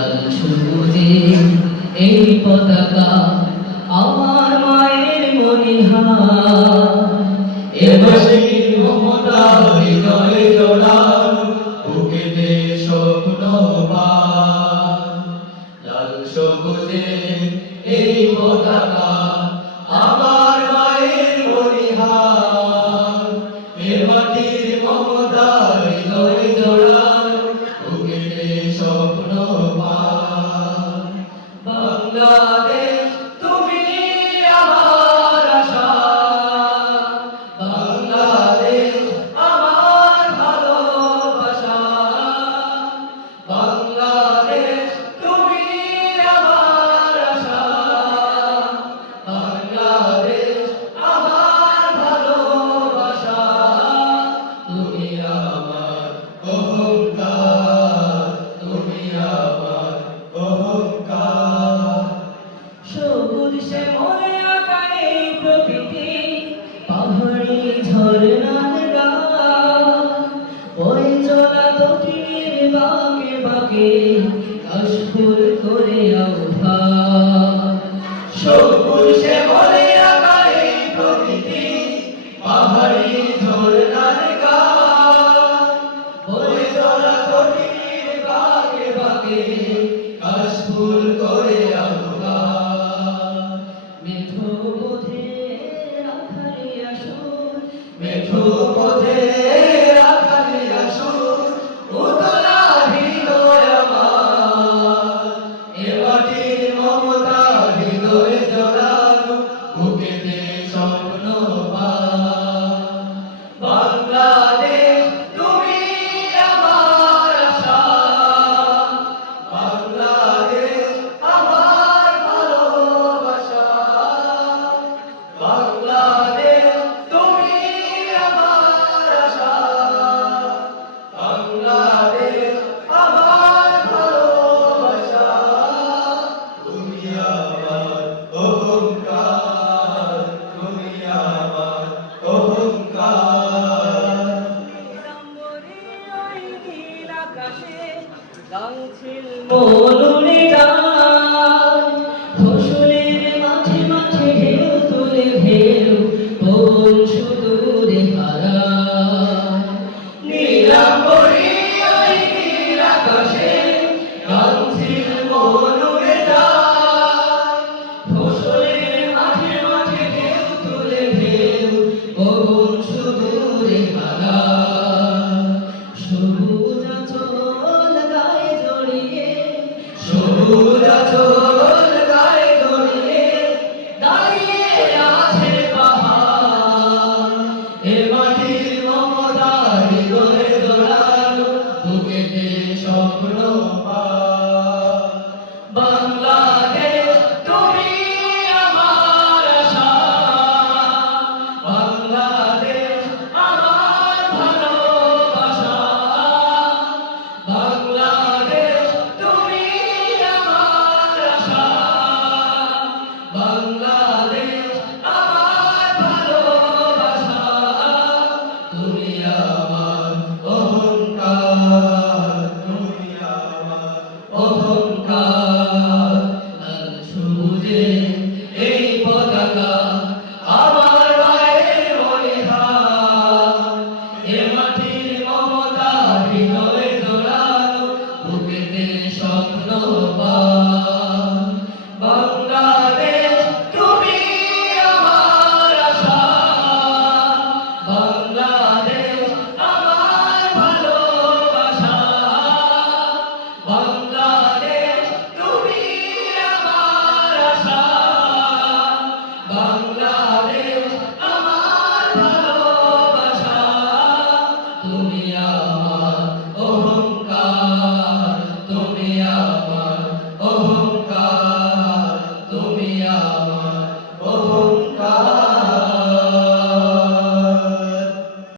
লাল সবুজে এই পতাকা আমার মায়ের মনিহার। এ মাসির মমতা হৃদয়ে জড়ানো, বুকেতে স্বপ্ন পায়। লাল সবুজে এই পতাকা আমার মায়ের মনিহার। এ মাটির মমতা হৃদয়ে জড়ানো, বুকেতে স্বপ্ন পায়। বাংলাদেশ তুমি আমার আশা, বাংলাদেশ আমার ভালোবাসা। বাংলাদেশ তুমি আমার আশা, বাংলাদেশ আমার ভালোবাসা। তুমি আমার অহংকার, তুমি আমার অহংকার। সবুজ শ্যামলে আঁকা এই প্রকৃতি, পাহাড়ি ঝরনার গান, বয়ে চলা তটিনীর বাঁকে বাঁকে কাশফুল করে আহ্বান। সবুজ শ্যামলে আঁকা এই প্রকৃতি, পাহাড়ি ঝরনার গান, বয়ে চলা তটিনীর বাঁকে বাঁকে কাশফুল করে আহ্বান। মেঠো পথে রাখালি আসুন, মেঠো পথে রাখালি আসুন, উতলা হৃদয় আমার। এ মাটির মমতা হৃদয়ে জড়ানো, বুকেতে স্বপ্ন পায়। বাংলাদেশ তুমি আমার আশা, বাংলাদেশ আমার ভালোবাসা। বাংলাদেশ তুমি আমার আশা, বাংলাদেশ আমার ভালোবাসা। তুমি আমার অহংকার, তুমি আমার অহংকার। গাংছিল মনুরে গান, ফসলের মাঝে মাঝে ঢেউ তুলে ঢেউ পবন সুদূরে হারায়। নীলাম্বরী ওই নীল আকাশে গাংছিল মনুরে গান, ফসলের মাঝে মাঝে ঢেউ তুলে ঢেউ পবন সুদূরে হারায়। সবুজ আঁচল গায়ে জড়িয়ে, সবুজ আঁচল গায়ে জড়িয়ে দাঁড়িয়ে আছে পাহাড়। এ মাটির মমতা হৃদয়ে জড়ানো, বুকেতে স্বপ্ন পায়। বাংলাদেশ তুমি আমার আশা, বাংলাদেশ আমার ভালোবাসা। বাংলাদেশ তুমি আমার আশা, বাংলাদেশ আমার ভালোবাসা। তুমি আমার অহংকার, তুমি আমার অহংকার। লাল সবুজে এই পতাকা আমার মায়ের মনিহার। এ মাটির মমতা হৃদয়ে জড়ানো, বুকেতে স্বপ্ন পায়।